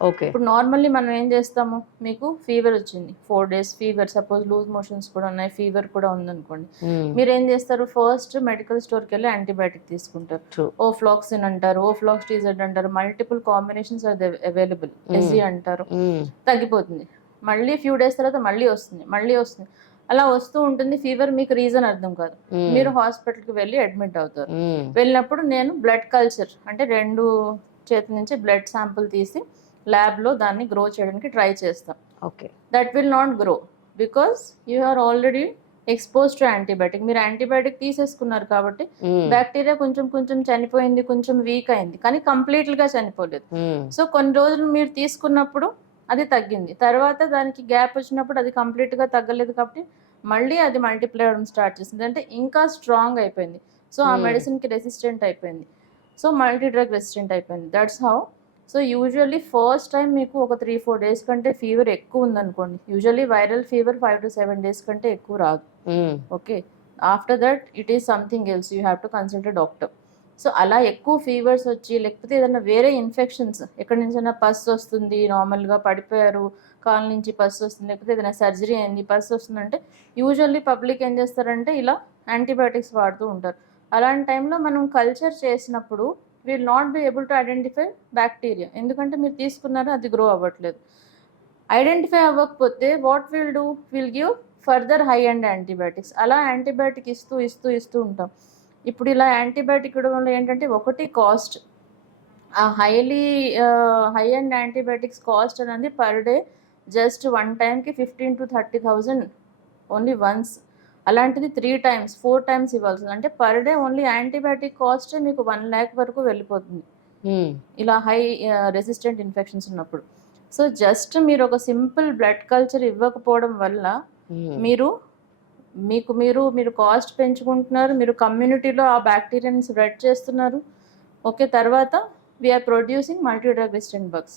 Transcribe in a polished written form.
Okay. ఇప్పుడు normally మనం ఏం చేస్తాము, మీకు ఫీవర్ వచ్చింది 4 days fever, suppose loose motions కూడా ఉన్నాయి, ఫీవర్ కూడా ఉందనుకోండి. హ్మ్. మీరేం చేస్తారు, ఫస్ట్ మెడికల్ స్టోర్‌కెళ్ళి యాంటీబయాటిక్ తీసుకుంటారు. ట్రూ. ఓఫ్లాక్సిన్ అంటారు, ఓఫ్లాక్సిజన్ అంటారు, multiple combinations are available. Hmm. SG అంటారు. హ్మ్. తగ్గిపోతుంది. మళ్ళీ ఫ్యూ డేస్ తర్వాత మళ్ళీ వస్తుంది, మళ్ళీ వస్తుంది. అలా వస్తూ ఉంటుంది ఫీవర్. మీకు రీజన్ అర్థం కాదు. హ్మ్. మీరు హాస్పిటల్‌కి వెళ్ళి అడ్మిట్ అవుతారు. హ్మ్. వెళ్ళినప్పుడు నేను బ్లడ్ కల్చర్ అంటే 2 చేతుల నుంచి బ్లడ్ శాంపుల్ తీసి ల్యాబ్‌లో దాన్ని గ్రో చేయడానికి ట్రై చేస్తాం. Okay. That will not grow because you are already expose to antibiotic. మీరు యాంటీబయాటిక్ తీసేసుకున్నారు కాబట్టి హ్మ్. బ్యాక్టీరియా కొంచెం కొంచెం చనిపోయింది, కొంచెం వీక్ అయింది, కానీ కంప్లీట్‌గా చనిపోలేదు. హ్మ్. సో కొన్ని రోజులు మీరు తీసుకున్నప్పుడు అది తగ్గింది. తర్వాత దానికి గ్యాప్ వచ్చినప్పుడు అది కంప్లీట్‌గా తగ్గలేదు కాబట్టి మళ్ళీ అది మల్టిప్లై అవ్వడం స్టార్ట్ చేసింది. అంటే ఇంకా స్ట్రాంగ్ అయిపోయింది. సో ఆ హ్మ్. మెడిసిన్‌కి రెసిస్టెంట్ అయిపోయింది. సో మల్టీ డ్రగ్ రెసిస్టెంట్ అయిపోయింది. That's how. So usually first time మీకు ఒక 3-4 డేస్ కంటే ఫీవర్ ఎక్కువ ఉందనుకోండి. యూజువల్లీ వైరల్ ఫీవర్ 5-7 డేస్ కంటే ఎక్కువ రాదు. హ్మ్. Okay. After that it is something else. You have to consult a doctor. So అలా ఎక్కువ ఫీవర్స్ వచ్చి లేకపోతే ఏదైనా వేరే ఇన్ఫెక్షన్స్ ఎక్కడి నుంచైనా పస్ వస్తుంది, నార్మల్‌గా పడిపోయారు, కాలు నుంచి పస్ వస్తుంది, లేకపోతే ఏదైనా సర్జరీ అయింది, పస్ వస్తుందంటే యూజువల్లీ పబ్లిక్ ఏం చేస్తారంటే ఇలా యాంటీబయాటిక్స్ వాడుతూ ఉంటారు. అలాంటి టైంలో మనం కల్చర్ చేసినప్పుడు will not be able to identify bacteria. ఎందుకంటే మీరు తీసుకున్నారు, అది గ్రో అవ్వట్లేదు. ఐడెంటిఫై అవ్వకపోతే what will do, will give further high and antibiotics. అలా యాంటీబయాటిక్ ఇస్తూ ఉంటాం. ఇప్పుడు ఇలా యాంటీబయాటిక్ ఇవ్వడం వల్ల ఏంటంటే ఒకటి కాస్ట్, ఆ హై అండ్ యాంటీబయాటిక్స్ కాస్ట్ అనేది పర్ డే జస్ట్ వన్ టైంకి 15,000 to 30,000 ఓన్లీ వన్స్. అలాంటిది 3 టైమ్స్ 4 టైమ్స్ ఇవ్వాల్సింది. అంటే పర్ డే ఓన్లీ యాంటీబయాటిక్ కాస్టే మీకు 1,00,000 వరకు వెళ్ళిపోతుంది హ్మ్. ఇలా హై రెసిస్టెంట్ ఇన్ఫెక్షన్స్ ఉన్నప్పుడు. సో జస్ట్ మీరు ఒక సింపుల్ బ్లడ్ కల్చర్ ఇవ్వకపోవడం వల్ల హ్మ్. మీరు కాస్ట్ పెంచుకుంటున్నారు. మీరు కమ్యూనిటీలో ఆ బ్యాక్టీరియాని స్ప్రెడ్ చేస్తున్నారు. ఓకే. తర్వాత we are producing multi drug resistant bugs.